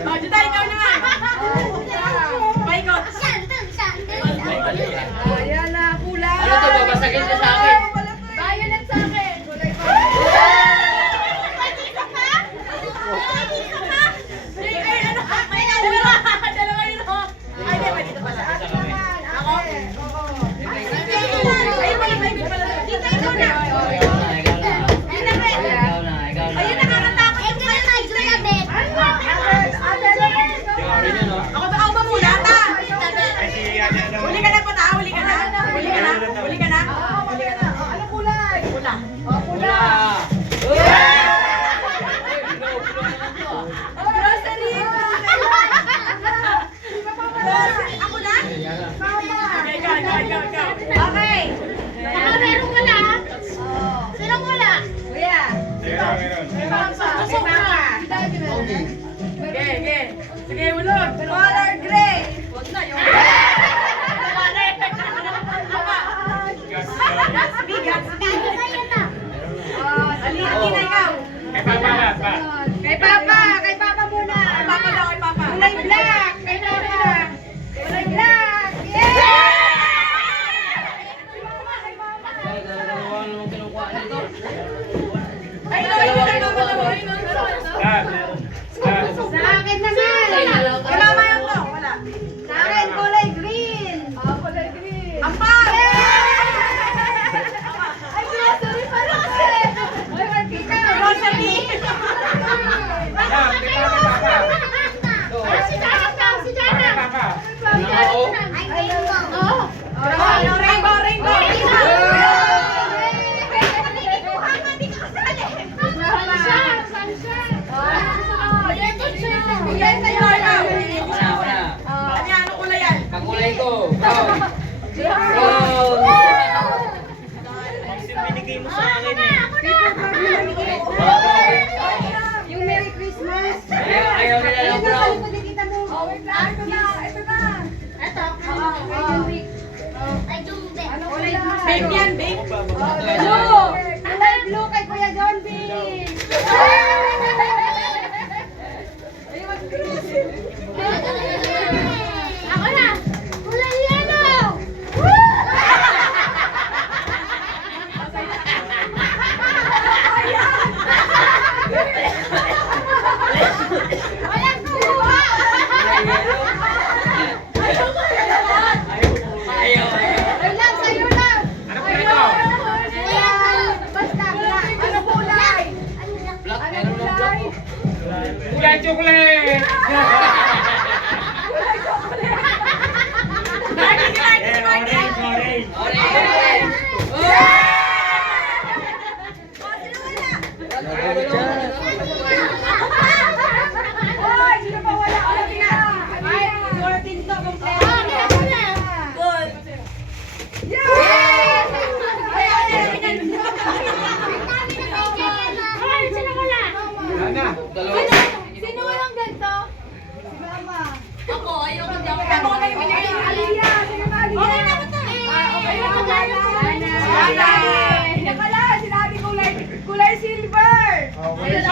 Oh, Juday, ikaw naman. Paikot. Ayan na, kulay. Ano to, babasagin niya sa akin. Violet sa akin. Kulay pa. Dito ka? Dito ka? Ay, ano ka? May dalawa yun, oh. Ay, di ba dito pala? Ako? Ay, may pala. Dito, ikaw na. Ikaw na. Ayun, nakakatakot. Ito na, Juday. Ako ba muna, ta? Huli ka na po, ta. Huli ka na. Huli ka na. Huli ka na. Ano kulay? Pula. Pula. Grocery. Ako na? Mama. Ikaw. Okay. Baka meron wala. Sinong wala? Kuya. May papa. Sige, ulog. Color gray. Huwag na, yung... Gatsby. Ali na ikaw. Kay Papa muna. Kay Papa daw, kay Papa. Kulay black. Kay Papa. Kulay black. Yay! Ay, no, yun na naman. Sa akin naman. Kay Mama yun to. Wala. Sa akin kulay green. Kulay green. Ampar! Ay, grocery pala kasi. Ay, mantika. Grocery! Ano kulay yan? Kakulay ko. Binigay mo sa akin eh. Yung Merry Christmas. Ayaw nila ng brown. Kita mo. Ito na. Ano kulay Babe yan, babe. Blue. Kulay blue kay Kuya John B. Ako na! Kulay yellow. Walang kuha! Ayaw. Ay lang, sa'yo lang. Basta black. Ano kulay? Black, Ano meron ng black. kulay? Kulay chocolate! Orange! Orange. Oy, sino pa wala? Ay, ay, 14 to, kompleto. Yay! Ay, Dalawa. sino walang ganito? Si Mama. Ako, ayoko din. Ako na yung binigay ni Aliyah. Sino ba Aliyah? Okay na ba to? Okay na ba? Ana. Pinakala, sinabi kulay silver. Okay. Ayun,